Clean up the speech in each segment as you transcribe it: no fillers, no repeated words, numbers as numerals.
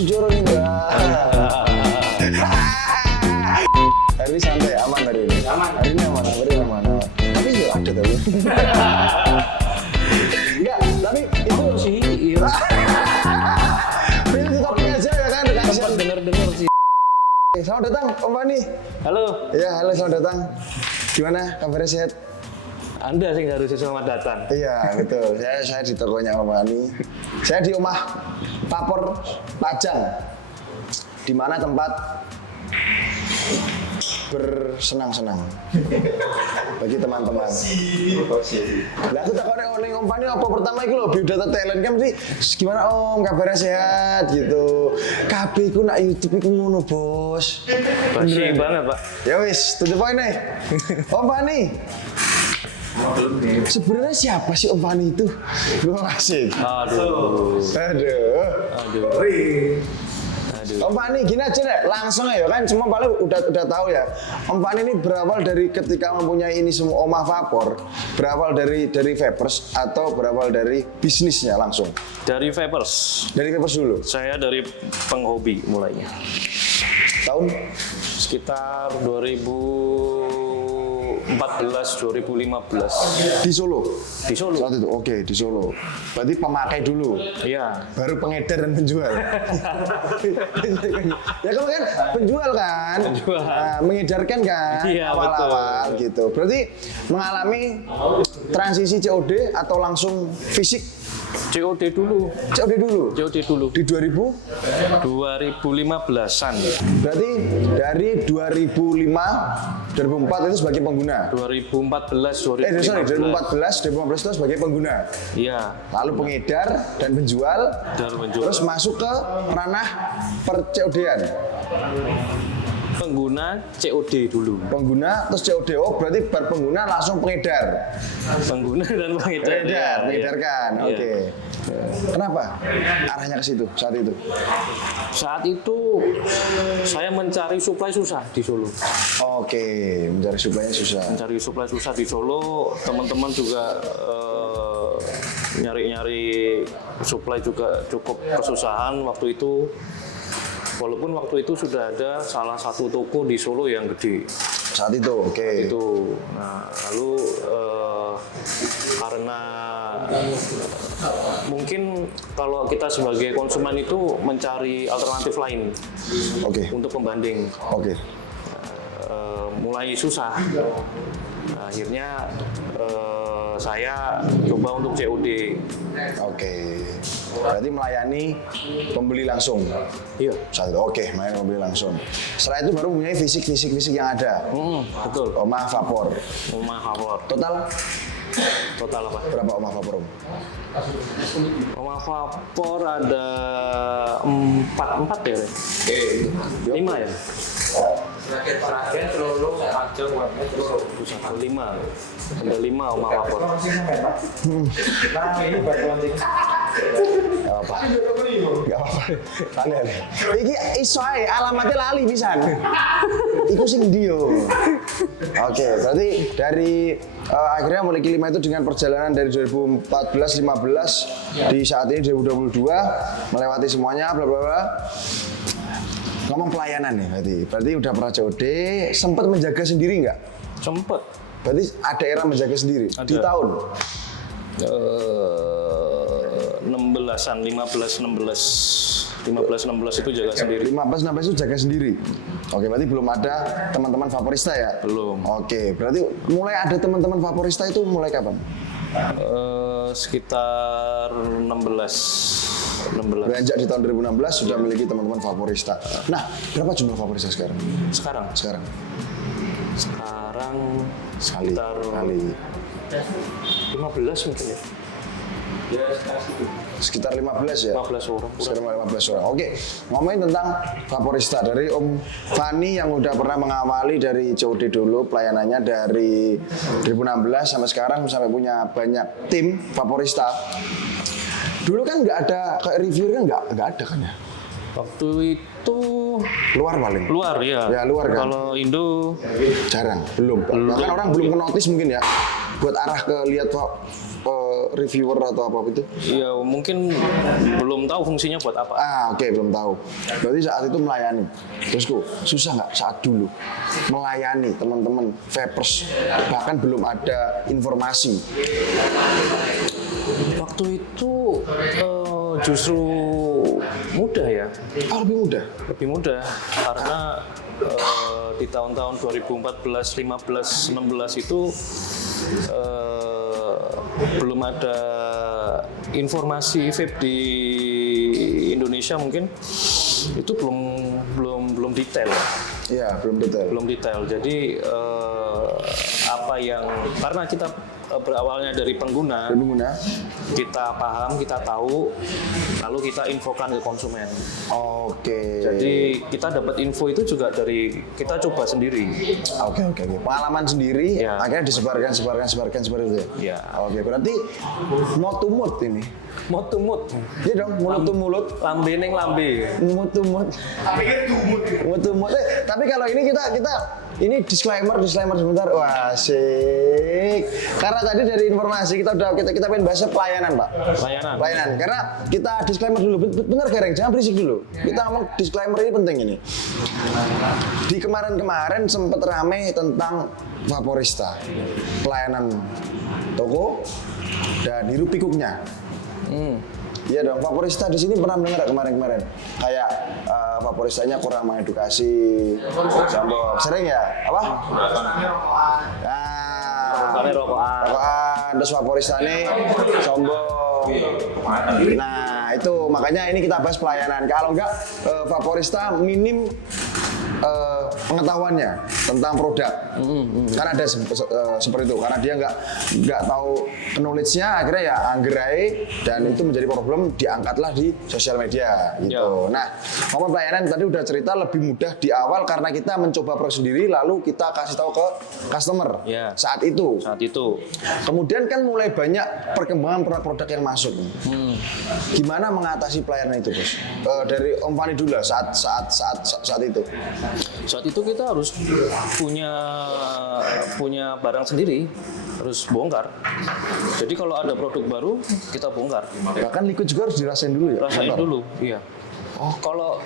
jujur enggak. Hari ini santai, aman hari ini. Aman. Hari ini aman, hari ini aman. Tapi ya ada tapi. Enggak, tapi itu sih, iya. pilih di topik aja ya kan. Sempat denger sih. Selamat datang Om Fani. Halo, Ya, halo selamat datang. Gimana kabarnya sehat? Anda sih harus selamat datang. Iya betul. Saya di tokonya Om Fani. Saya di Omah Papor Pajang. Di mana tempat bersenang-senang bagi teman-teman. Lah aku takutnya ning Om Fani apa pertama itu loh biodata talent kan mesti gimana Om kabarnya sehat gitu. KB ku nak YouTube iku ngono bos. Basi banget Pak. Ya wis, to the point nih. Om Fani. Sebenarnya siapa sih Om Fani itu? Gue asik. Aduh. Om Fani gini aja deh, langsung ya kan semua paling udah tahu ya. Om Fani ini berawal dari ketika mempunyai ini semua Omah Vapor, berawal dari vapers atau berawal dari bisnisnya langsung. Dari Vapers. Dari vapers dulu. Saya dari penghobi mulainya. Tahun Sekitar 2014, 2015. di Solo. Di Solo. Saat itu, oke di Solo. Berarti pemakai dulu. Iya. Baru pengedar dan penjual. Ya kamu kan penjual kan? Penjual. Nah, mengedarkan kan? Iya, awal-awal betul. gitu. Berarti mengalami transisi COD atau langsung fisik? COD dulu. COD dulu? COD dulu. Di 2000? 2015-an. Berarti dari 2004 itu sebagai pengguna? 2014, 2014 itu sebagai pengguna? Iya. Lalu pengedar dan penjual? Terus masuk ke ranah per-COD-an? Pengguna COD dulu. Pengguna terus COD, oh berarti pengguna langsung pengedar. Pengguna dan pengedar. Mengedarkan, Iya. oke. Kenapa arahnya ke situ saat itu? Saat itu saya mencari suplai susah di Solo. Oke, mencari suplainya susah. Mencari suplai susah di Solo, teman-teman juga nyari-nyari suplai juga cukup kesusahan waktu itu. Walaupun waktu itu sudah ada salah satu toko di Solo yang gede. Saat itu, oke. Itu. Nah, lalu karena mungkin kalau kita sebagai konsumen itu mencari alternatif lain untuk pembanding. Oke. Mulai susah. Nah, akhirnya saya coba untuk COD. Oke. Berarti melayani pembeli langsung. Iya. Saat itu, oke, melayani pembeli langsung. Setelah itu baru mempunyai fisik yang ada. Betul. Omah Vapor. Omah Vapor. Total apa? Berapa Omah Vapor? Omah Vapor ada 4 ya, Ren? 5 ya? Terakhir Solo, Pajang, Pusat 5. Ada 5 Omah Vapor. Gak apa-apa. Aneh. Iki iso ae alamatnya lali pisan. Iku sing ndi yo. Oke, berarti dari akhirnya memiliki 5 itu dengan perjalanan dari 2014-15 di saat ini 2022 melewati semuanya bla bla bla. Ngomong pelayanan nih berarti udah pernah COD, sempat menjaga sendiri nggak? Sempet. Berarti ada era menjaga sendiri di tahun 16-an, 15-16 itu jaga sendiri. 15-16 itu jaga sendiri. Oke, berarti belum ada teman-teman vaporista ya? Belum. Oke, berarti mulai ada teman-teman vaporista itu mulai kapan? Sekitar 16. Beranjak di tahun 2016 sudah memiliki teman-teman vaporista. Nah, berapa jumlah vaporista sekarang? Sekarang sekitar Kali. 15 mungkin ya. Sekitar 15 ya? 15 orang. Sekitar 15 orang. Oke, ngomongin tentang vaporista dari Om Fani yang udah pernah mengawali dari COD dulu pelayanannya dari 2016 sampai sekarang sampai punya banyak tim vaporista. Dulu kan nggak ada kayak reviewer kan nggak ada kan ya? Waktu itu Luar paling. luar ya. Ya luar kan. Kalau Indo Jarang, belum. Bahkan orang belum ke notice mungkin ya buat arah ke lihat reviewer atau apa itu? Ya mungkin belum tahu fungsinya buat apa. Oke, belum tahu. Berarti saat itu melayani. Terus kok susah nggak saat dulu melayani teman-teman vapers, bahkan belum ada informasi? Waktu itu justru mudah ya. Lebih mudah. Lebih mudah karena di tahun-tahun 2014, 15, 16 itu belum ada informasi vape di Indonesia, mungkin itu belum detail. Iya, belum detail. Belum detail. Jadi apa yang karena kita berawalnya dari pengguna, kita paham, kita tahu, lalu kita infokan ke konsumen. Oke. Jadi kita dapat info itu juga dari kita coba sendiri. Oke. Pengalaman sendiri, Ya. akhirnya disebarkan seperti itu. Ya. Oke, berarti mouth to mouth ini. Mouth to mouth. Iya dong, mulut to mulut. Lambe ning lambe. Mouth to mouth. Mouth to mouth. Tapi kalau ini kita ini disclaimer sebentar. Wah, asik. Karena tadi dari informasi kita pengen bahas pelayanan, Pak. Pelayanan. Karena kita disclaimer dulu. Benar, Gareng, jangan berisik dulu. Kita ngomong disclaimer ini penting ini. Di kemarin sempat rame tentang Vaporista. Pelayanan toko dan hirup pikuknya. Iya dong, Vaporista di sini pernah mendengar kemarin-kemarin kayak Vaporistanya kurang mengedukasi, Sambo. Sering ya? Apa? Rokokan, terus Vaporista ini sombong. Nah itu makanya ini kita bahas pelayanan. Kalau enggak Vaporista minim pengetahuannya tentang produk, karena ada seperti itu, karena dia nggak tahu knowledge-nya, akhirnya ya anggerai dan itu menjadi problem, diangkatlah di sosial media gitu. Nah, ngomong pelayanan tadi udah cerita lebih mudah di awal karena kita mencoba produk sendiri lalu kita kasih tahu ke customer saat itu. Kemudian kan mulai banyak perkembangan produk-produk yang masuk. Gimana mengatasi pelayanan itu, Bos? Dari Om Fani dulu lah saat itu. Saat itu kita harus punya barang sendiri, harus bongkar. Jadi kalau ada produk baru kita bongkar. Bahkan liquid juga harus dirasain dulu ya? Rasain dulu, iya. Kalau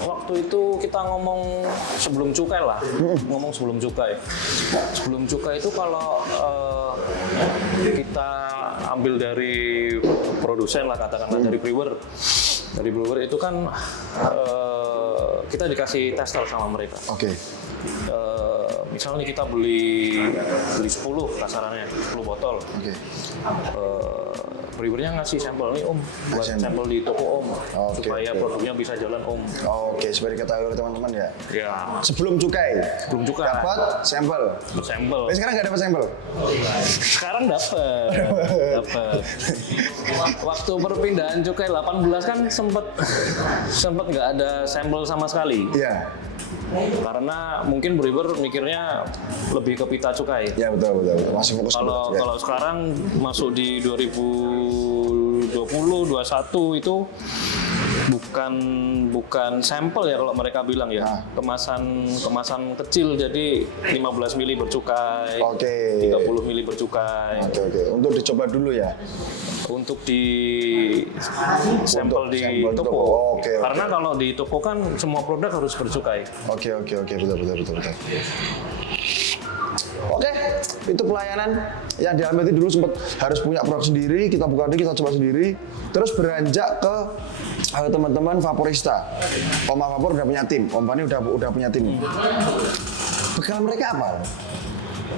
waktu itu kita ngomong sebelum cukai lah, sebelum cukai itu kalau kita ambil dari produsen lah, katakanlah dari brewer itu kan kita dikasih tester sama mereka. Oke. Misalnya kita beli 10 kasarannya, 10 botol. Oke. Brewernya ngasih sampel nih Om, buat sampel di toko Om, supaya produknya bisa jalan Om. Oke, supaya diketahui oleh teman-teman ya. Ya. Sebelum cukai. Dapat sampel. Sekarang nggak dapat sampel. Sekarang dapat. Waktu perpindahan cukai 18 kan sempet nggak ada sampel sama sekali. Iya. Karena mungkin brewer mikirnya lebih ke pita cukai. Ya betul. Masih fokus. Kalau sekarang masuk di 2020, 21 itu bukan sampel ya kalau mereka bilang ya. Kemasan kecil, jadi 15 mili bercukai. 30 mili bercukai. Oke. Untuk dicoba dulu ya. Untuk di sampel di toko. Karena kalau di toko kan semua produk harus bercukai. Oke, betul. Oke, itu pelayanan yang diambil dulu sempat harus punya produk sendiri, kita buka sendiri, kita coba sendiri, terus beranjak ke teman-teman Vaporista. Om Vapor udah punya tim, Om Fani udah punya tim. Bekal mereka apa?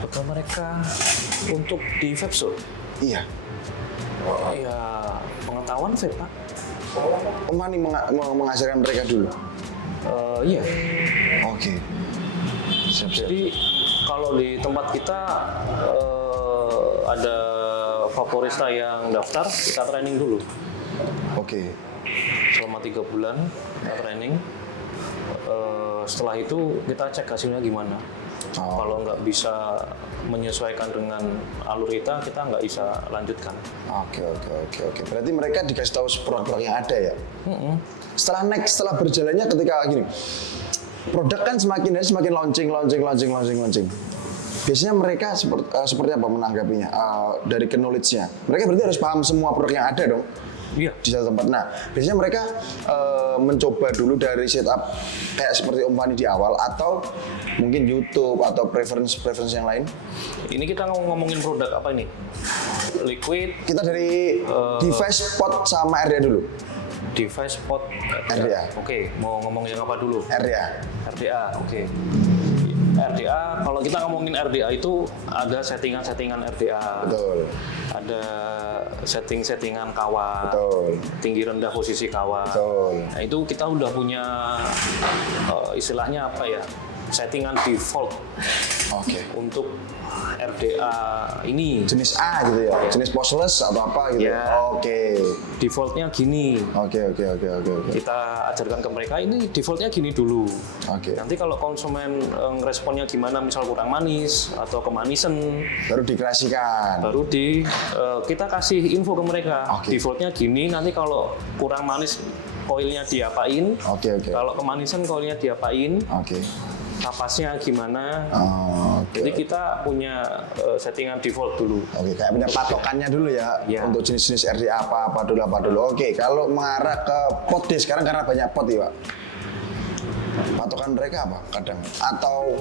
Bekal mereka untuk di vape shop. Iya. Ya, pengetahuan vape, Pak. Om Fani mengajarkan mereka dulu? Iya. Oke. Siap. Jadi kalau di tempat kita ada Vaporista yang daftar, kita training dulu. Oke. Selama 3 bulan kita training. Setelah itu kita cek hasilnya gimana. Kalau nggak bisa menyesuaikan dengan alur kita nggak bisa lanjutkan. Oke. Berarti mereka dikasih tahu produk-produk yang ada ya? Setelah berjalannya ketika gini, produk kan semakin launching. Biasanya mereka seperti apa menanggapinya dari knowledge-nya? Mereka berarti harus paham semua produk yang ada dong Iya. di satu tempat. Nah, biasanya mereka mencoba dulu dari setup kayak seperti Om Fani di awal atau mungkin YouTube atau preference yang lain. Ini kita ngomongin produk apa ini? Liquid, Kita dari device pot sama RDA dulu. device pot, RDA. Oke, mau ngomong yang apa dulu? RDA. RDA, oke. RDA, kalau kita ngomongin RDA itu ada settingan-settingan RDA. Betul. Ada settingan kawat, Betul. tinggi rendah posisi kawat. Betul. Nah itu kita udah punya istilahnya apa ya? Settingan default Oke. untuk RDA ini. Jenis A gitu ya, jenis postless atau apa gitu. Ya. Oke. Defaultnya gini. Oke. Kita ajarkan ke mereka ini defaultnya gini dulu. Oke. Nanti kalau konsumen ngeresponnya gimana, misal kurang manis atau kemanisan, Baru dikreasikan. baru kita kasih info ke mereka. Oke. Defaultnya gini, nanti kalau kurang manis koilnya diapain, Oke. kalau kemanisan koilnya diapain, Oke. kapasnya gimana. Oke. Jadi kita punya settingan default dulu. Oke, kayak punya patokannya dulu ya, Ya. untuk jenis-jenis RDA apa dulu. Oke, kalau mengarah ke pot deh sekarang karena banyak pot ya Pak. Patokan mereka apa kadang? Atau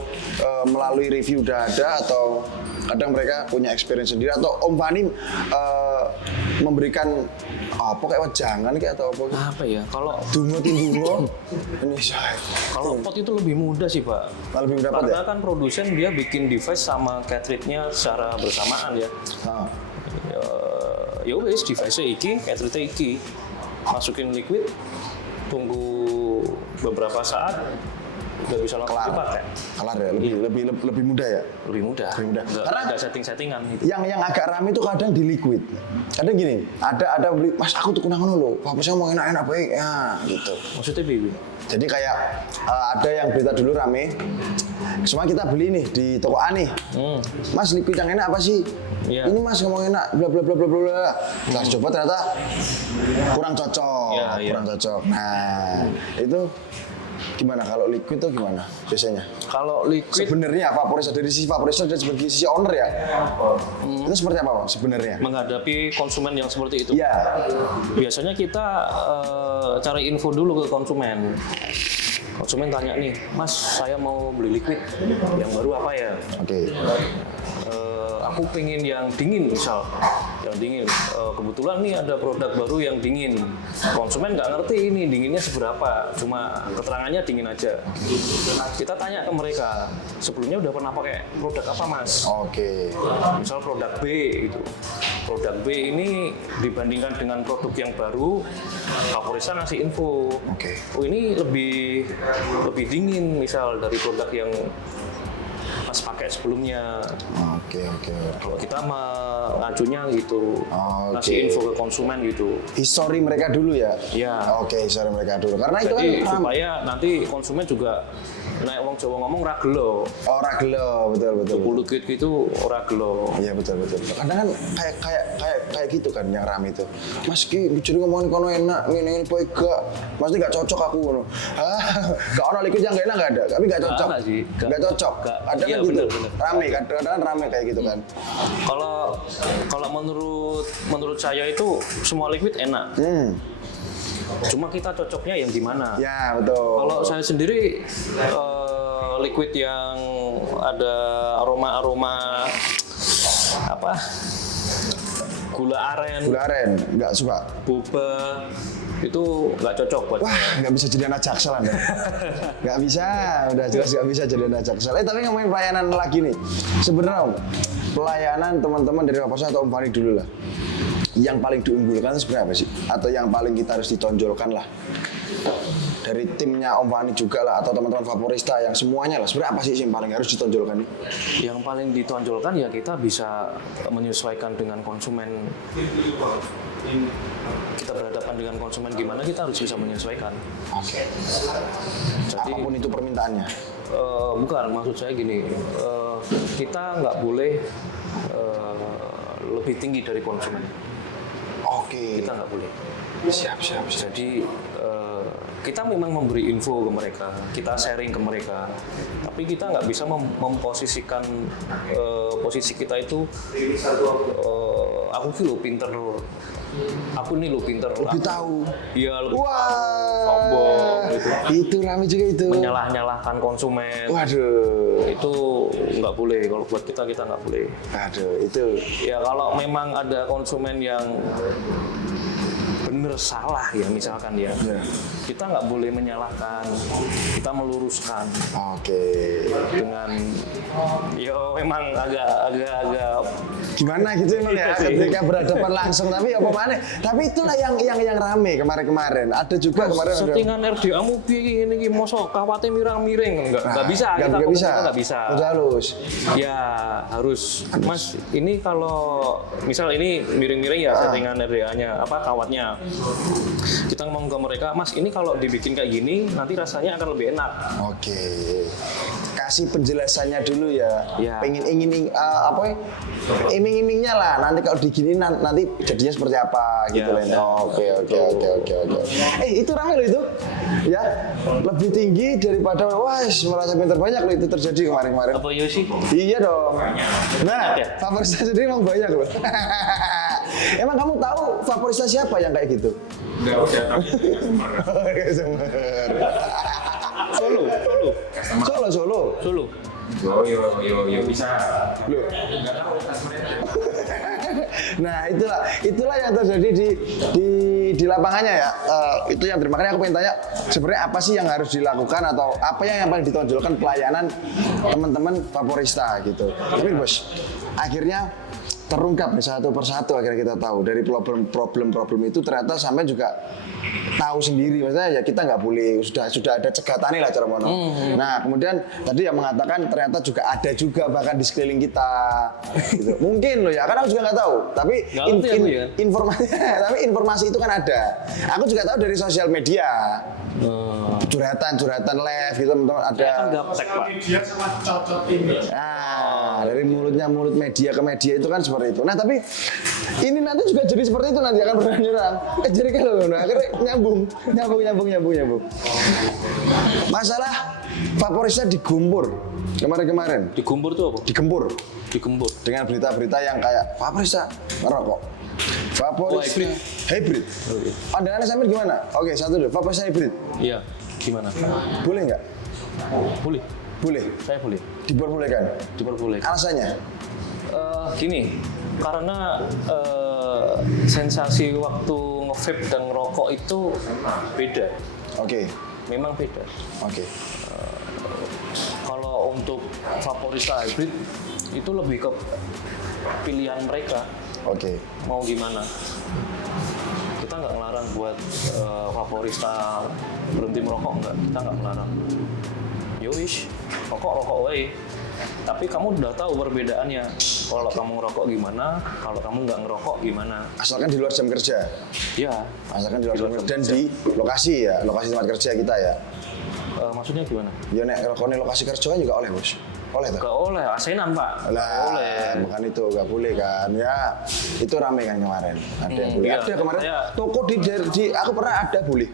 melalui review udah ada atau kadang mereka punya experience sendiri atau Om Fani memberikan apa kayak wajangan kayak atau apa? Apa ya? Kalau Dungo ini saya. kalau pot itu lebih mudah sih Pak. Lebih mendapat ya? Karena kan produsen dia bikin device sama cartridge-nya secara bersamaan ya. Nah, Ya wis device-nya iki, cartridge-nya iki. Masukin liquid, tunggu beberapa saat udah bisa langsung dipakai. kelar ya, lebih mudah ya. Lebih mudah. Lebih mudah. Nggak Karena- ada setting-settingan gitu. Yang agak rame itu kadang di liquid. Kadang gini, ada beli, Mas aku tuh kunang ngono lho, papasnya mau enak-enak baik ya gitu. Maksudnya Bibi? Jadi kayak ada yang berita dulu rame, semua kita beli nih di toko A nih. Mas liquid yang enak apa sih? Iya. Ini Mas ngomong enak, bla bla bla bla bla bla. Nah, coba ternyata kurang cocok, Iya, iya. kurang cocok. Nah, itu gimana kalau liquid tuh gimana biasanya? Kalau liquid Sebenarnya vaporizer dari sisi vaporizer dan sebagai sisi owner ya, itu seperti apa Pak sebenarnya? menghadapi konsumen yang seperti itu, Iya, biasanya kita cari info dulu ke konsumen. Konsumen tanya nih, Mas saya mau beli liquid yang baru apa ya? oke. Aku pengen yang dingin misal, yang dingin. Kebetulan nih ada produk baru yang dingin. Konsumen nggak ngerti ini dinginnya seberapa, cuma keterangannya dingin aja. Kita tanya ke mereka, sebelumnya udah pernah pakai produk apa Mas? Oke. Misal produk B gitu. Produk B ini dibandingkan dengan produk yang baru, Vaporista ngasih info. Oke. Oh ini lebih dingin misal dari produk yang Mas pakai sebelumnya. Oke. Kalau kita mengacunya gitu, Oke. ngasih info ke konsumen gitu. Histori mereka dulu ya? Iya. Oke, histori mereka dulu. Karena itu Jadi kan supaya nanti konsumen juga naik wong Jawa ngomong ra gelo. ora gelo, betul. Tuku liquid gitu ora gelo. Iya betul. Kadang kan kayak gitu kan yang rame itu. Mas ki bujur ngomongin kono enak, ngene poe gak. Mas ini gak cocok aku ngono. Gak ono liquid yang gak enak gak ada, tapi gak cocok. Nggak sih. Gak cocok. Nggak. Ada Iya, kan gitu. bener. Rame kadang rame kayak gitu kan. Kalau menurut saya itu semua liquid enak. Cuma kita cocoknya yang gimana? Ya, betul. Kalau saya sendiri liquid yang ada aroma apa? Gula aren, Gula aren nggak suka. boba itu nggak cocok buat Wah, nggak bisa jadi anak jaksel Anda. Nggak bisa, udah jelas nggak bisa jadi anak jaksel. Tapi ngomongin pelayanan lagi nih. Sebenarnya Om, pelayanan teman-teman dari Vaporista atau Om Fani dulu lah. Yang paling diunggulkan itu sebenarnya apa sih? Atau yang paling kita harus ditonjolkan lah? Dari timnya Om Fani juga lah, atau teman-teman Vaporista yang semuanya lah. Sebenarnya apa sih yang paling harus ditonjolkan nih? Yang paling ditonjolkan ya kita bisa menyesuaikan dengan konsumen. Kita berhadapan dengan konsumen gimana, kita harus bisa menyesuaikan. Oke. Jadi Apapun itu permintaannya. bukan, maksud saya gini, kita nggak boleh lebih tinggi dari konsumen. Oke. Kita nggak boleh. Siap. Jadi kita memang memberi info ke mereka, kita sharing ke mereka, tapi kita nggak bisa memposisikan posisi kita itu aku ki lo pinter, aku nih lo pinter, Lebih tahu. Iya, lebih Wah. sombong gitu. Itu rame juga itu. Menyalah-nyalahkan konsumen. Waduh. Itu nggak boleh, kalau buat kita nggak boleh. Aduh, itu. Ya kalau memang ada konsumen yang bener salah ya misalkan ya, kita nggak boleh menyalahkan, kita meluruskan. Oke. Dengan ya memang agak Gimana gitu emang ya ketika berhadapan langsung, tapi apa mana? Tapi itulah yang rame kemarin-kemarin. Ada juga kemarin ada. settingan RDA mu piye ini mosok kawate mirang-miring nggak bisa, kita nggak bisa. nggak bisa. Udah halus. Ya harus. Mas ini kalau misal ini miring-miring ya settingan RDA-nya apa kawatnya, kita ngomong ke mereka, Mas ini kalau dibikin kayak gini nanti rasanya akan lebih enak. Oke. Kasih penjelasannya dulu ya. Ya. Ingin apa ya? Iming-imingnya lah. Nanti kalau digini nanti jadinya seperti apa gitu Ya, lah. ya. Oke. Itu ramai loh itu. Ya. Lebih tinggi daripada merasa pinter banyak loh itu terjadi kemarin-kemarin. Apa iya sih? Iya dong. Nah, Ya. favorista sendiri emang banyak loh. Emang kamu tahu favorista siapa yang kayak gitu? Enggak udah tapi Customer. Solo. yo bisa. Loh. Enggak tahu customer. Nah itulah yang terjadi di lapangannya ya. Itu yang makanya aku pengen tanya sebenarnya apa sih yang harus dilakukan atau apa yang paling ditonjolkan pelayanan teman-teman Vaporista gitu. Tapi bos, akhirnya terungkap nih satu persatu, akhirnya kita tahu dari problem itu ternyata sampai juga tahu sendiri, maksudnya ya kita nggak boleh, sudah ada cegatannya lah cara mono. Nah kemudian tadi yang mengatakan ternyata juga ada juga bahkan di sekeliling kita gitu. Mungkin loh ya, karena aku juga nggak tahu, tapi Nggak ngerti aku ya. informasi itu kan ada. Aku juga tahu dari sosial media, curhatan live gitu teman-teman ada. Saya kan gaptek Pak. Dia sama cocok ini. Nah, dari mulut media ke media itu kan seperti itu. Nah, tapi ini nanti juga jadi seperti itu nanti akan beranyurang. Jadi kalau akhirnya nyambung. Masalah Vaporista digempur kemarin. Digumpur tuh apa? Digempur Digembur. dengan berita-berita yang kayak Vaporista ngerokok. Vaporista hybrid. Pandangannya Samir gimana? Oke, satu dulu. Vaporista hybrid. Iya. Gimana? Boleh nggak? Boleh. Boleh. Saya boleh. Diperbolehkan. Diperbolehkan. Alasannya? Gini, karena sensasi waktu nge-vape dan ngerokok itu beda. Oke. Memang beda. Oke. Kalau untuk Vaporista hybrid itu lebih ke pilihan mereka Oke. mau gimana. Kita nggak ngelarang buat Vaporista berhenti merokok, kita nggak ngelarang. Yowis, rokok wae. Tapi kamu udah tahu perbedaannya. Kalau kamu ngerokok gimana, kalau kamu nggak ngerokok gimana. Asalkan di luar jam kerja. Ya, Asalkan di luar jam kerja. Dan di lokasi ya, lokasi tempat kerja kita ya. maksudnya gimana? Ya nek rokoknya lokasi kerja kan juga oleh bos. Oleh tuh. Nggak oleh, asenan Pak. Nggak oleh. Bukan itu, nggak boleh kan. Ya, itu rame kan kemarin. Ada yang boleh. Iya. Ada kemarin. Ya. Toko di aku pernah ada boleh.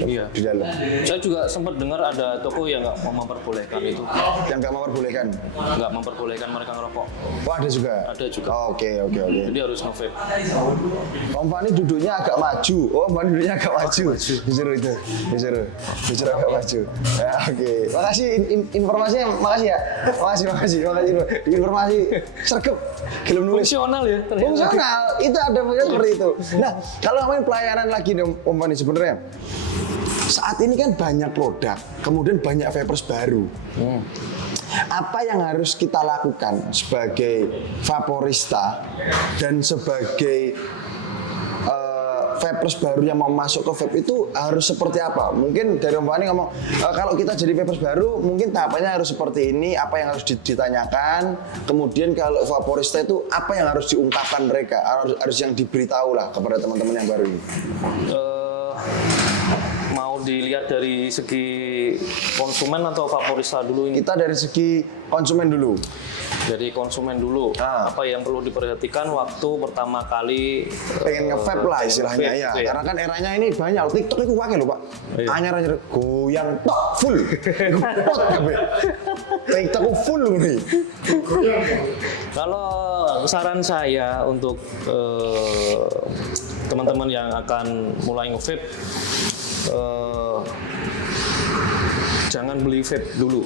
Iya. Di dalam. Saya juga sempat dengar ada toko yang nggak mau memperbolehkan itu. Yang nggak memperbolehkan. Nggak memperbolehkan mereka ngerokok. Oh ada juga. Ada juga. Oh, Oke. Jadi harus nge-vape. Om Fani duduknya agak maju. Oh, Om Fani duduknya agak maju. Disuruh itu. Disuruh agak maju. Ya, oke. Makasih informasinya, makasih ya. Makasih. Informasi sergep. Gelem nulis. Fungsional ya ternyata. Fungsional. Itu ada punya seperti itu. Nah, kalau ngomongin pelayanan lagi nih Om Fani sebenarnya. Saat ini kan banyak produk, kemudian banyak vapers baru. Apa yang harus kita lakukan sebagai Vaporista dan sebagai vapers baru yang mau masuk ke vape itu harus seperti apa? Mungkin dari Om Fani ngomong, kalau kita jadi vapers baru mungkin tahapannya harus seperti ini, apa yang harus ditanyakan, kemudian kalau Vaporista itu apa yang harus diungkapkan mereka, harus yang diberitahu lah kepada teman-teman yang baru ini. Mau dilihat dari segi konsumen atau vaporista dulu ini? Kita dari segi konsumen dulu. Dari konsumen dulu. Apa yang perlu diperhatikan waktu pertama kali Pengen nge-vape lah istilahnya nge-vape ya. gitu Karena kan eranya ini banyak. TikTok itu pakai loh Pak. Iya. Anyar-anyar goyang tok full. Pot kabeh. TikTok full nih. Kalau saran saya untuk teman-teman yang akan mulai nge-vape, jangan beli vape dulu.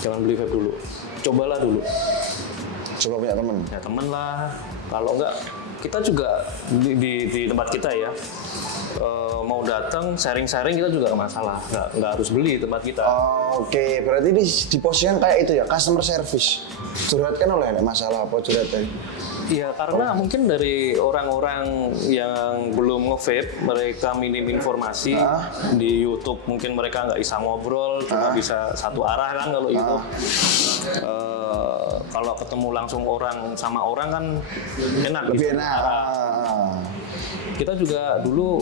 Jangan beli vape dulu. Cobalah dulu. Coba punya temen. Ya temen lah. Kalau enggak, kita juga di tempat kita ya. Mau datang sharing-sharing kita juga nggak masalah, nggak harus beli di tempat kita. Oke, berarti di posisinya kayak itu ya, customer service. Curhatkan oleh masalah apa curhatkan? Iya, karena mungkin dari orang-orang yang belum nge-vape, mereka minim informasi di YouTube, mungkin mereka nggak bisa ngobrol, cuma bisa satu arah kan kalau YouTube. Kalau ketemu langsung orang sama orang kan enak. Lebih bisa enak. Kita juga dulu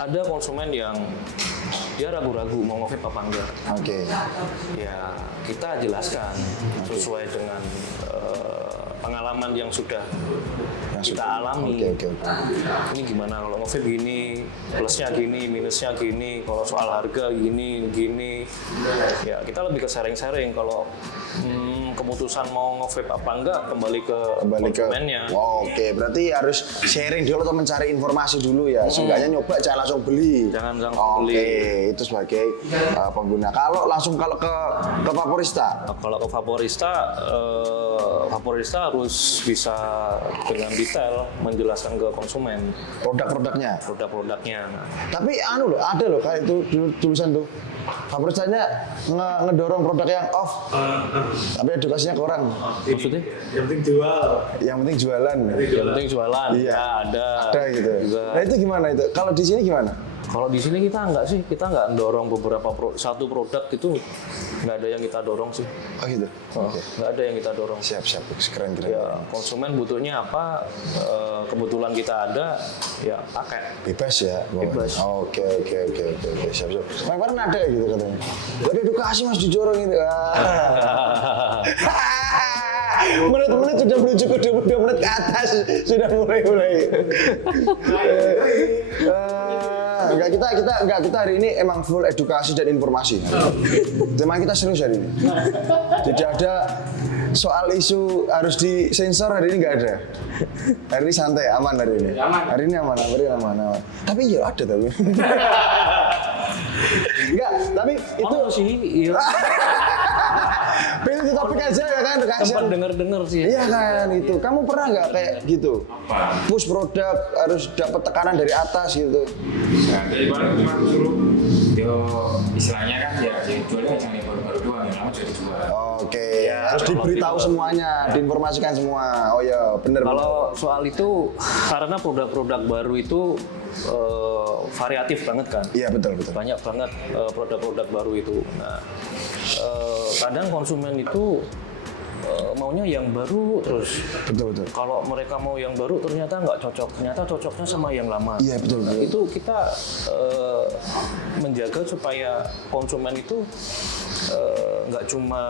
ada konsumen yang dia ragu-ragu mau nge-vape apa enggak. Oke. Ya kita jelaskan sesuai dengan pengalaman yang sudah kita alami. Oke. Ini gimana kalau nge-vape gini, plusnya gini, minusnya gini, kalau soal harga gini. Ya kita lebih ke sharing-sharing. Kalau keputusan mau nge-vape apa enggak kembali ke konsumennya. Oke, berarti harus sharing dulu atau mencari informasi dulu ya. Seenggaknya nyoba jangan langsung beli. Jangan langsung beli. Oke, itu sebagai pengguna. Kalau ke vaporista. Kalau ke vaporista harus bisa dengan detail menjelaskan ke konsumen Produk-produknya. Tapi ada loh kayak itu tulisan tuh. Vaporistanya ngedorong produk yang off. Tapi edukasinya kurang. Maksudnya? Yang penting jual. Yang penting jualan. Yang penting jualan. Iya. Ya, ada gitu. Juga. Nah itu gimana itu? Kalau di sini gimana? Kalau di sini kita nggak dorong beberapa satu produk itu nggak ada yang kita dorong sih. Oh gitu. Nggak ada yang kita dorong. Siap. Keren. Ya konsumen butuhnya apa, kebetulan kita ada, ya pakai. Bebas ya. Bebas. Oke. Siap. Kemarin ada gitu katanya. Tapi edukasi mas dijorong ini. Menit-menit sudah menuju ke 22 menit ke atas sudah mulai. Kita hari ini emang full edukasi dan informasi. Tema kita serius hari ini. Tidak ada soal isu harus disensor hari ini nggak ada. Hari ini santai, aman hari ini. Hari ini aman. Tapi ya ada tapi. Enggak, tapi itu sih. Iya. pilih topik aja ya kan edukasi. Sempat denger sih. Iya kan itu. Kamu pernah nggak kayak gitu? Push produk harus dapat tekanan dari atas gitu. Nah, dari baru cuma suruh istilahnya kan ya jualnya jangan yang baru-baru doang, yang lama juga dijual. Oke, harus diberitahu semuanya, diinformasikan semua. Oh ya, bener. Kalau soal itu, karena produk-produk baru itu variatif banget kan. Iya betul. Banyak banget produk-produk baru itu. Nah, kadang konsumen itu maunya yang baru terus. Betul. Kalau mereka mau yang baru ternyata nggak cocok. Ternyata cocoknya sama yang lama. Iya betul. Nah, itu kita menjaga supaya konsumen itu nggak cuma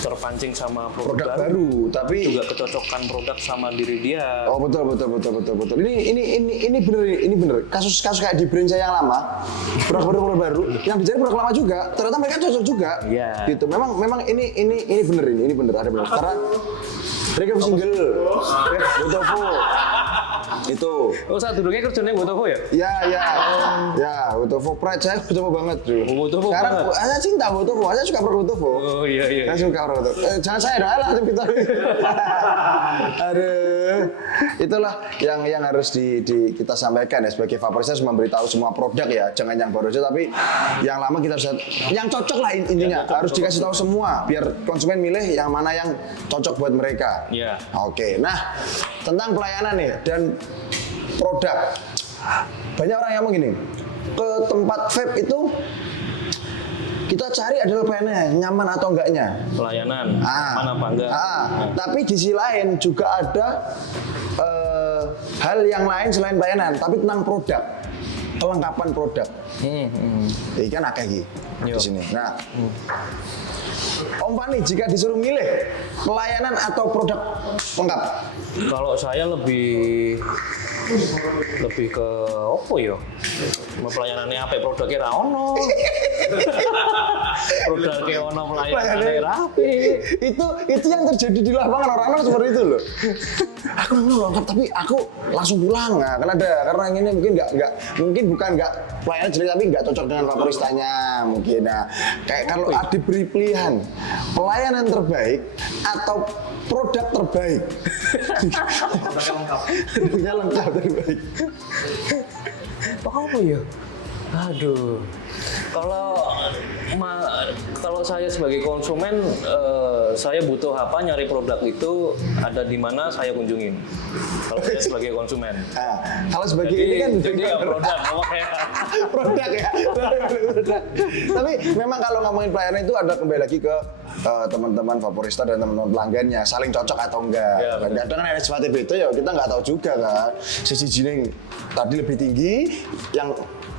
terpancing sama produk baru, tapi juga kecocokan produk sama diri dia. Oh betul. Ini bener. Kasus kayak di brand saya yang lama, produk baru, yang dijadi produk lama juga, ternyata mereka cocok juga. Iya. Gitu. Memang ini bener ada bener. Karena mereka single, Botovo. Itu. Oh, saat dulunya kerjanya Botovo ya? Ya, Botovo Pride saya Botovo banget dulu. Botovo sekarang banget. saya cinta Botovo, saya suka produk Botovo. Oh iya. Saya suka produk Botovo. Jangan saya dong, lah kita. Aduh, itulah yang harus kita sampaikan ya sebagai vaporista harus memberitahu semua produk ya, jangan yang baru aja tapi yang lama kita harus yang cocok lah intinya harus dikasih tahu semua biar konsumen milih yang mana yang cocok buat mereka. Iya. Oke, nah tentang pelayanan nih dan produk. Banyak orang yang ngomong gini, ke tempat vape itu kita cari adalah pelayanannya, nyaman atau enggaknya. Pelayanan, mana apa enggak. Tapi di sisi lain juga ada hal yang lain selain pelayanan, tapi tentang produk. kelengkapan produk. Ini kan akeh iki di Yo. sini. Nah, Om Fani jika disuruh milih pelayanan atau produk lengkap, Kalau saya lebih ke apa ya? Pelayanannya apa? Produknya ra ono. Produknya ono pelayanannya rapi. itu yang terjadi di lapangan orang-orang seperti itu loh. Aku mau lengkap tapi aku langsung pulang. Nah, karena yang ini mungkin nggak pelayanan jelek tapi nggak cocok dengan vaporistanya mungkin. Nah, kayak kalau diberi pilihan pelayanan terbaik atau produk terbaik. Produknya lengkap terbaik. Apa ya? Aduh. Kalau saya sebagai konsumen, saya butuh apa, nyari produk itu ada di mana saya kunjungin. Kalau saya sebagai konsumen. Nah, kalau sebagai ini kan jadi ya produk, produk ya. Produk. Tapi memang kalau ngomongin pelayanan itu ada kembali lagi ke teman-teman vaporista dan teman-teman pelanggannya saling cocok atau enggak. Ya, Kadang kan ada seperti itu ya kita nggak tahu juga kan. Sisi jining tadi lebih tinggi, yang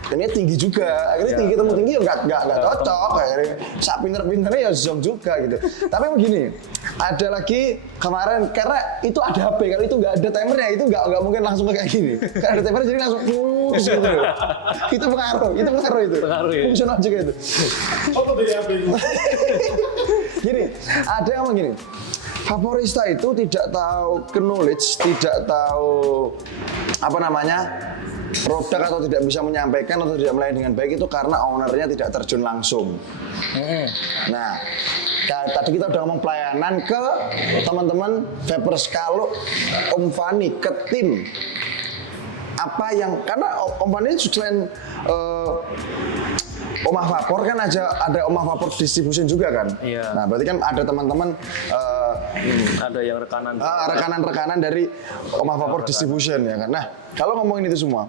ini tinggi juga, akhirnya tinggi ketemu tinggi ya nggak cocok, akhirnya sak pinter-pinternya ya zong juga gitu. Tapi begini, ada lagi kemarin karena itu ada HP, kalau itu nggak ada timernya itu nggak mungkin langsung kayak gini. Karena ada timernya jadi langsung push gitu. Itu pengaruh itu. Pengaruh ya? Fungsional juga itu. Apa dari HP? Gini, ada yang ngomong gini. Vaporista itu tidak tahu knowledge, tidak tahu apa namanya produk atau tidak bisa menyampaikan atau tidak melayani dengan baik itu karena ownernya tidak terjun langsung. Nah, tadi kita udah ngomong pelayanan ke teman-teman vapers. Kalau Om Fani ke tim apa yang karena Om Fani selain Omah Vapor kan ada Omah Vapor Distribution juga kan? Iya. Nah, berarti kan ada teman-teman ada yang rekanan. rekanan-rekanan dari Omah Vapor Distribution ya kan. Nah, kalau ngomongin itu semua,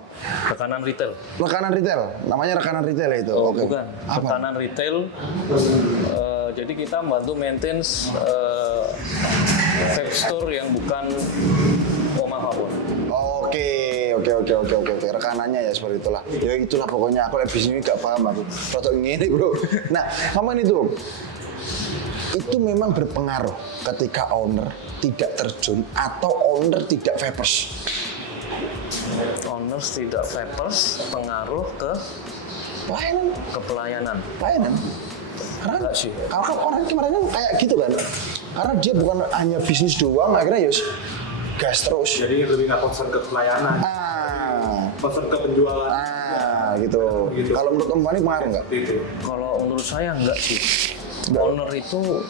Rekanan retail. rekanan retail, namanya rekanan retail ya itu. Oh, Oke. bukan. Apa? Rekanan retail. Jadi kita membantu maintenance vape store yang bukan Omah Vapor. Oke. Rekanannya ya seperti itulah. Ya itulah pokoknya aku lebih sini gak paham aku. Foto ini bro. Nah, ngomongin itu memang berpengaruh ketika owner tidak terjun atau owner tidak vapers. Owners tidak vapers, pengaruh ke pelayanan. Pelayanan. Karena Enggak sih. kalau kan orang kemarin kan kayak gitu kan. Karena dia bukan hanya bisnis doang, akhirnya ya gas terus. Jadi lebih nggak concern ke pelayanan, concern ke penjualan. Gitu. Kalau menurut Om Fani pengaruh nggak? Gitu. Kalau menurut saya enggak sih. Owner itu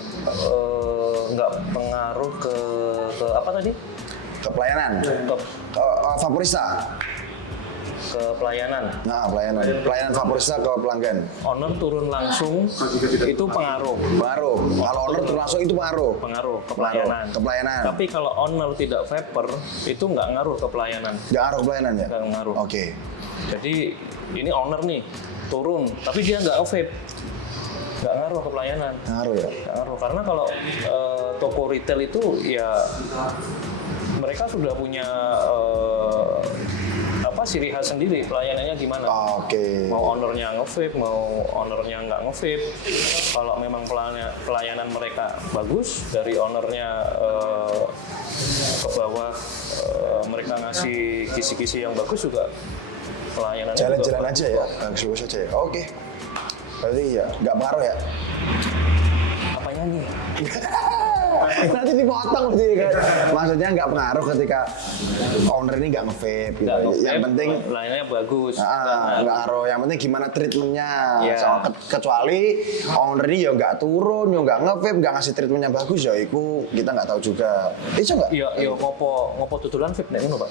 enggak pengaruh ke apa tadi? Ke pelayanan. Ke Vaporista. pelayanan. Nah, pelayanan vaporista ke pelanggan. Owner turun langsung itu pengaruh. Kalau owner turun langsung itu pengaruh Ke pelayanan. Ke pelayanan. Tapi kalau owner tidak vapor itu nggak ngaruh ke pelayanan. Nggak ngaruh ke pelayanan ya? Nggak ngaruh. Oke. Jadi ini owner nih turun, tapi dia nggak vape, nggak ngaruh ke pelayanan. Ngaruh ya? Nggak ngaruh karena kalau toko retail itu ya mereka sudah punya ciri khas sendiri pelayanannya gimana. Oke. Mau ownernya nge-vape, mau ownernya nggak nge-vape. Kalau memang pelayanan mereka bagus, dari ownernya ke bawah mereka ngasih kisi-kisi yang bagus juga pelayanannya Jalan-jalan juga aja ya? Bagus aja ya? Oke. Berarti ya nggak pengaruh ya? Apanya nih? Nanti dipotong berarti kan. Maksudnya nggak pengaruh ketika owner ini nggak nge-vape gitu. Nggak nge-vape, Yang penting pelayanannya bagus. nggak ngaruh. Yang penting gimana treatmentnya. Iya. Kecuali owner ini ya nggak turun, ya nggak nge-vape, nggak ngasih treatmentnya bagus ya. Itu kita nggak tahu juga. Itu nggak? Iya, ngopo tutulan vape nek ngono, Pak.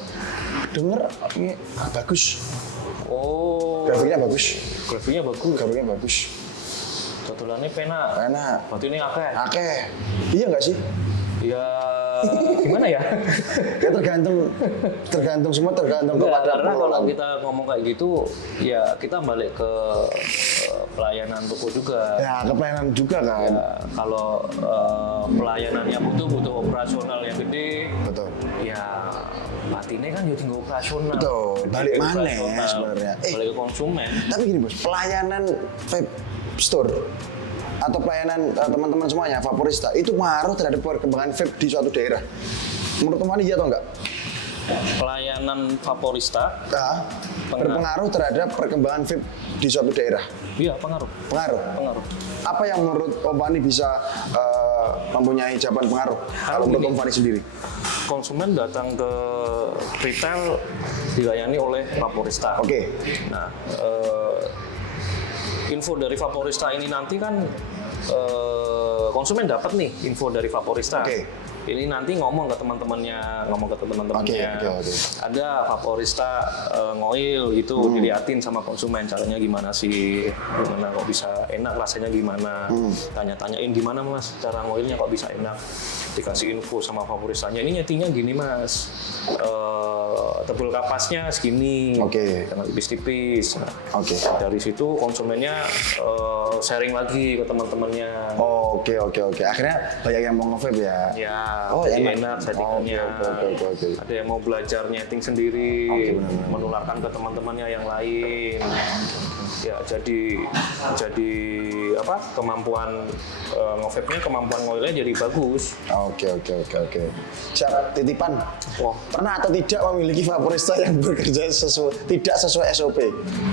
Denger ini bagus. Oh. Grafiknya bagus. Grafiknya bagus. Tutulannya pena. Enak. Berarti ini akeh. Iya nggak sih? Ya gimana ya? Ya tergantung semua tergantung Enggak, kepada karena kalau pengelolaan. kita ngomong kayak gitu, ya kita balik ke pelayanan toko juga. Ya, ke pelayanan juga kan. Ya, kalau pelayanannya butuh operasional yang gede, Betul. ya batinnya kan kan ya tinggal operasional. Betul, balik mana sebenarnya. Balik ke konsumen. Tapi gini bos, pelayanan vape store atau pelayanan teman-teman semuanya Vaporista itu pengaruh terhadap perkembangan vape di suatu daerah. Menurut teman iya atau enggak? Pelayanan Vaporista berpengaruh terhadap perkembangan vape di suatu daerah. Iya, pengaruh. Pengaruh. Apa yang menurut Om Fani bisa mempunyai jawaban pengaruh? Kalau menurut Om Fani sendiri? Konsumen datang ke retail dilayani oleh Vaporista. Oke. Nah, info dari Vaporista ini nanti kan konsumen dapat nih info dari Vaporista. Oke. Ini nanti ngomong ke teman-temannya. Oke. Ada Vaporista ngoil itu diliatin sama konsumen caranya gimana sih, gimana kok bisa enak, rasanya gimana. Tanya-tanyain gimana mas cara ngoilnya kok bisa enak. Dikasih info sama Vaporistanya, ini nyetingnya gini mas, tebel kapasnya segini, jangan tipis-tipis. Nah, dari situ konsumennya sharing lagi ke teman-temannya. Oke. Akhirnya banyak yang mau nge-vape ya? Ya, enak. enak settingannya. Oke. Ada yang mau belajar nyeting sendiri, benar. menularkan ke teman-temannya yang lain. Ya, jadi apa? Kemampuan nge-vape-nya, kemampuan ngoilnya jadi bagus. Oke. Siap, titipan. Wah. Pernah atau tidak memiliki Vaporista yang bekerja tidak sesuai SOP?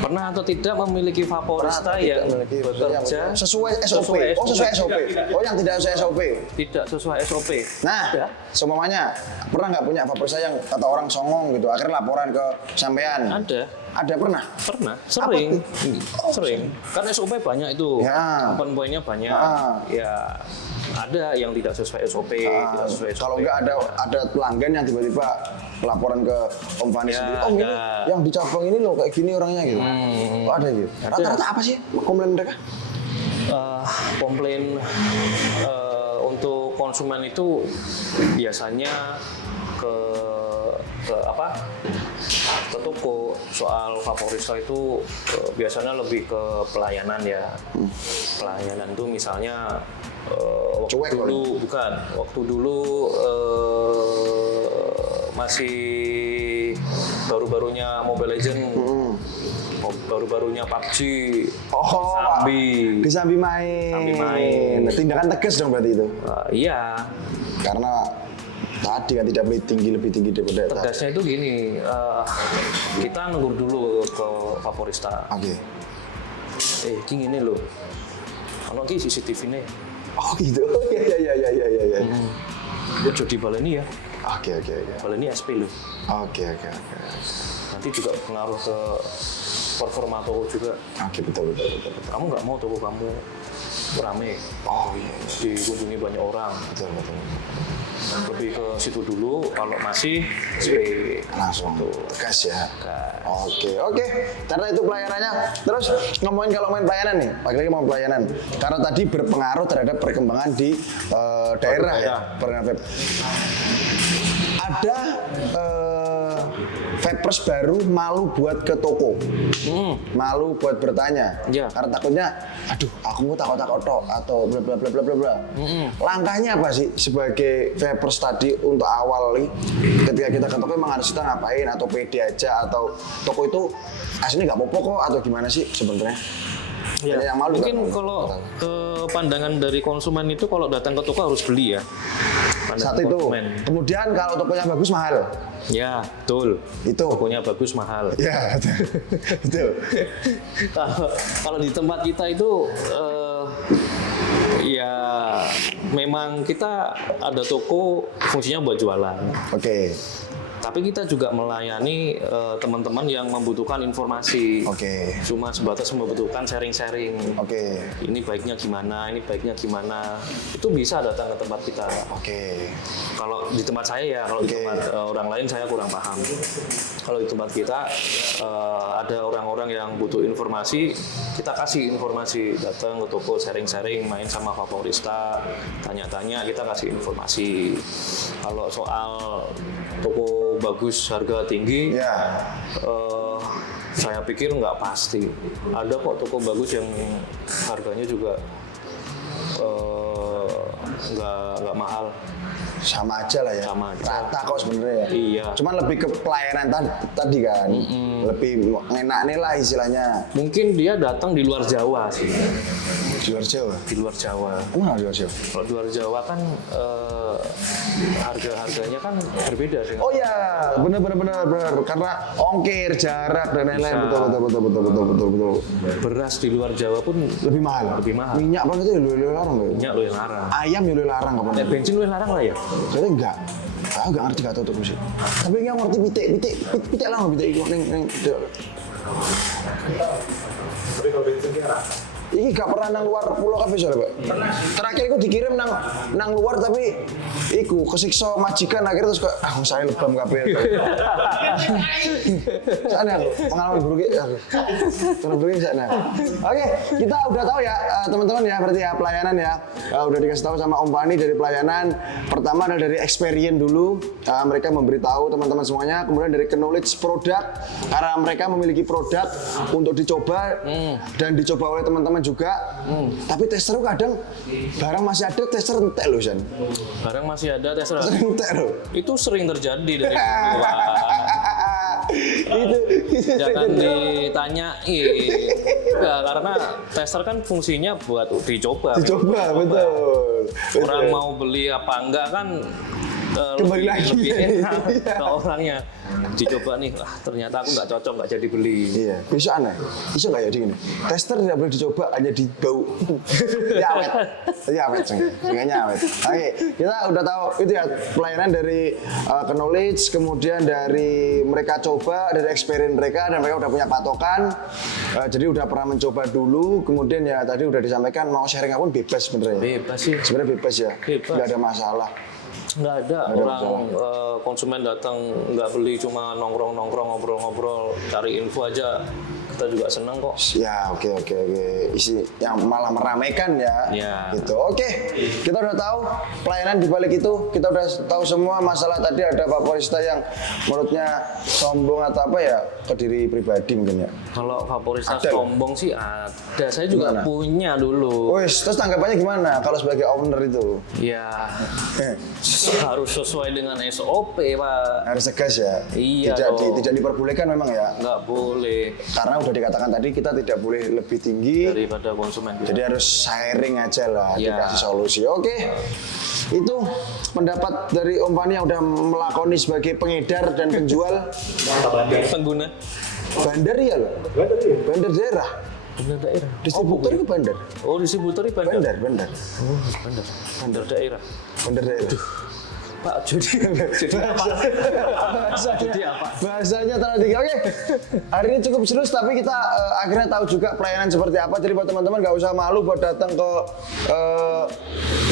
Pernah atau tidak memiliki Vaporista yang bekerja sesuai SOP? Oh, sesuai SOP. Oh, yang tidak sesuai SOP? Tidak sesuai SOP. Nah, semuanya pernah nggak punya Vaporista yang kata orang songong gitu, akhirnya laporan ke sampean? Ada pernah? Pernah, sering. Kan SOP banyak itu, open point-nya banyak. Ya, ada yang tidak sesuai SOP, tidak sesuai SOP. Kalau nggak ada pelanggan yang tiba-tiba laporan ke Om Fani sendiri, Om ini yang di cabang ini loh kayak gini orangnya gitu. Oh, ada gitu. Rata-rata apa sih komplain mereka? Komplain untuk konsumen itu biasanya ke toko. Soal Vaporista itu biasanya lebih ke pelayanan ya. Pelayanan itu misalnya waktu dulu masih baru-barunya Mobile Legends, baru-barunya PUBG, Sambi main. Tindakan tegas dong berarti itu? Iya. Karena tadi kan tidak boleh lebih tinggi daripada tegasnya itu gini, kita nunggu dulu ke Vaporista. Ini loh, ono ki CCTV nih. Oh gitu. Iya. Udah dibaleni ya. Oke. Baleni SP loh. Oke. Nanti juga pengaruh ke performa toko juga. Oke, betul. Kamu nggak mau toko kamu rame. Oh iya. Dikunjungi banyak orang. Betul. Lebih ke situ dulu, kalau masih SP langsung tegas ya. Oke. Karena itu pelayanannya. Terus ngomongin kalau main pelayanan nih, lagi mau pelayanan. Karena tadi berpengaruh terhadap perkembangan di daerah ya, perkembangan vape. Ada vapers baru malu buat ke toko, malu buat bertanya, karena takutnya, aduh, aku mau takut tok atau bla bla bla. Langkahnya apa sih sebagai vapers tadi untuk awal nih, ketika kita ke toko emang harus kita ngapain atau pede aja atau toko itu aslinya nggak apa-apa kok atau gimana sih sebenarnya? Ya, yang malu mungkin kalau pandangan dari konsumen itu kalau datang ke toko harus beli ya. Satu itu. Kemudian kalau tokonya bagus mahal. Ya, betul. Itu. Tokonya bagus mahal. Ya, betul. Kalau di tempat kita itu ya memang kita ada toko fungsinya buat jualan. Oke. Tapi kita juga melayani teman-teman yang membutuhkan informasi. Oke. Cuma sebatas membutuhkan sharing-sharing. Oke. Ini baiknya gimana, ini baiknya gimana. Itu bisa datang ke tempat kita. Oke. Kalau di tempat saya ya, kalau di tempat orang lain saya kurang paham. Kalau di tempat kita ada orang-orang yang butuh informasi, kita kasih informasi. Datang ke toko, sharing-sharing, main sama Vaporista, tanya-tanya, kita kasih informasi. Kalau soal toko bagus harga tinggi, saya pikir nggak pasti. Ada kok toko bagus yang harganya juga nggak mahal. sama aja lah ya. Sama aja. Rata kok sebenarnya ya. Iya. Cuman lebih ke pelayanan tadi kan. Lebih enak nih lah istilahnya. Mungkin dia datang di luar Jawa sih. Di luar Jawa. Di luar Jawa. Emang di luar Jawa? Kalau di luar Jawa kan harga-harganya kan berbeda sih. Oh iya, benar. Karena ongkir, jarak dan lain-lain. Bisa. Betul. Beras di luar Jawa pun Lebih mahal. Lebih mahal. Minyak paling itu lu larang loh. minyak lo yang larang. Ayam lu larang kapan? Bensin lo yang larang lah ya. Jadi enggak. Aku enggak ngerti kata tuh sih. Tapi enggak ngerti pitik lah pitik iku ning. Tapi kalau bensin kira Iki gak pernah nang luar pulau kafe soalnya, Pak. Terakhir aku dikirim nang luar tapi iku kesiksa majikan akhirnya terus kok saya lebam kabeh. Sana aku pengalaman buruk aku. Pengalaman buruk sana. Oke, kita udah tahu ya teman-teman ya berarti ya pelayanan ya. Udah dikasih tahu sama Om Fani dari pelayanan. Pertama adalah dari experience dulu. Mereka memberitahu teman-teman semuanya. Kemudian dari knowledge produk karena mereka memiliki produk untuk dicoba dan dicoba oleh teman-teman juga. Tapi tester kadang barang masih ada tester entek loh San. Barang masih ada tes Entek loh. Itu sering terjadi dari itu jangan ditanyain. Enggak, karena tester kan fungsinya buat dicoba. dicoba betul. Orang mau beli apa enggak kan Kembali lagi. lebih enak ke orangnya. Dicoba nih, ternyata aku nggak cocok, nggak jadi beli. Iya, bisa aneh. Bisa nggak ya di gini? Tester tidak boleh dicoba, hanya di bau. Ya awet. Ya awet, sehingga awet. Oke, kita udah tahu itu ya pelayanan dari knowledge, kemudian dari mereka coba, dari experience mereka, dan mereka udah punya patokan. Jadi udah pernah mencoba dulu, kemudian ya tadi udah disampaikan mau sharing apapun bebas sebenarnya. Bebas sih. Sebenarnya bebas ya. Bebas. Nggak ada masalah. Nggak ada orang konsumen datang nggak beli, cuma nongkrong ngobrol-ngobrol cari info aja, kita juga seneng kok. Ya oke. Isi yang malah meramaikan ya. Ya. Gitu. Oke. Kita udah tahu pelayanan di balik itu. Kita udah tahu semua masalah tadi ada Vaporista yang menurutnya sombong atau apa ya ke diri pribadi mungkin ya. Kalau Vaporista Ada. sombong sih ada, saya juga Gimana? punya dulu. Wes, terus tanggapannya gimana kalau sebagai owner itu? Ya harus sesuai dengan SOP Pak. Harus tegas ya. Iya Tidak dong. tidak diperbolehkan memang ya. Nggak boleh Karena udah dikatakan tadi kita tidak boleh lebih tinggi. daripada konsumen kita. Jadi harus sharing aja lah, Iya. dikasih solusi. Oke, itu pendapat dari Om Fani yang udah melakoni sebagai pengedar dan penjual Pengguna bandar ya loh. Bandar daerah. Bandar daerah. Distributor itu bandar. Oh, distributor itu bandar. Bandar. Bandar daerah. Bandar daerah. Pak, jadi apa? Jadi apa? Bahasanya terlalu tinggi. Oke, hari ini cukup serius tapi kita akhirnya tahu juga pelayanan seperti apa. Jadi buat teman-teman nggak usah malu buat datang ke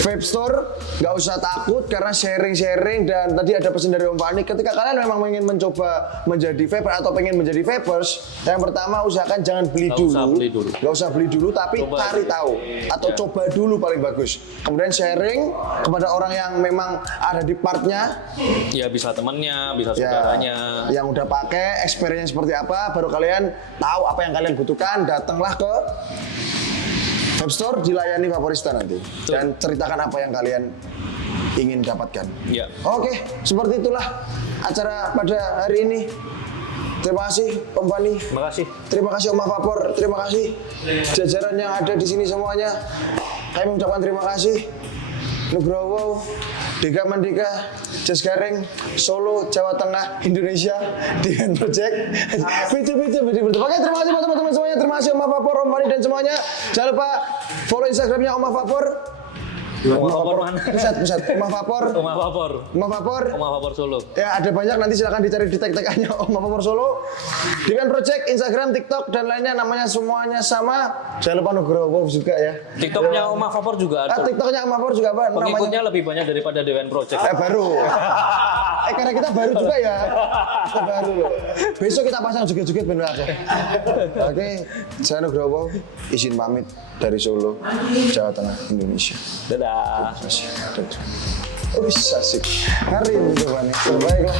vape store, nggak usah takut karena sharing dan tadi ada pesan dari Om Fani. Ketika kalian memang ingin mencoba menjadi vaper atau pengen menjadi vapers, yang pertama usahakan jangan beli Nggak usah dulu, beli dulu. nggak usah beli dulu, tapi Coba cari dulu. tahu atau Ya. coba dulu paling bagus. Kemudian sharing kepada orang yang memang ada di partnya. Ya bisa temannya, bisa saudaranya. Yang udah pakai experience seperti apa, baru kalian tahu apa yang kalian butuhkan, datanglah ke vape store, dilayani Vaporista nanti dan ceritakan apa yang kalian ingin dapatkan. Ya. Oke, seperti itulah acara pada hari ini. Terima kasih Om Fani. Terima kasih. Terima kasih Om Vapor. Terima kasih jajaran yang ada di sini semuanya. Kami mengucapkan terima kasih. Nugroho, Dika Mandika, Jas Garing, Solo, Jawa Tengah, Indonesia, Dian Project. Oke, terima kasih buat teman-teman semuanya. Terima kasih Om Vapor, Om Fani dan semuanya. Jangan lupa follow Instagramnya Om Vapor. Oma Vapor mana? Pusat. Om Vapor. Oma Vapor. Om Vapor. Oma Vapor Solo. Ya ada banyak, nanti silakan dicari di tag-tagannya Om Vapor Solo, Dian Project, Instagram, TikTok dan lainnya, namanya semuanya sama. Jangan lupa Nugroho juga ya. TikToknya Oma Vapor juga ada. TikToknya Om Vapor juga apa? Pengikutnya lebih banyak daripada Dewan Project. Baru. Karena kita baru juga ya. Kita baru loh. Besok kita pasang joget-joget bener aja. Oke, saya Nugroho, izin pamit dari Solo, Jawa Tengah, Indonesia. Dadah. Terima kasih. Oh, bisa sih. Hari ini coba nih. Terbaik lah.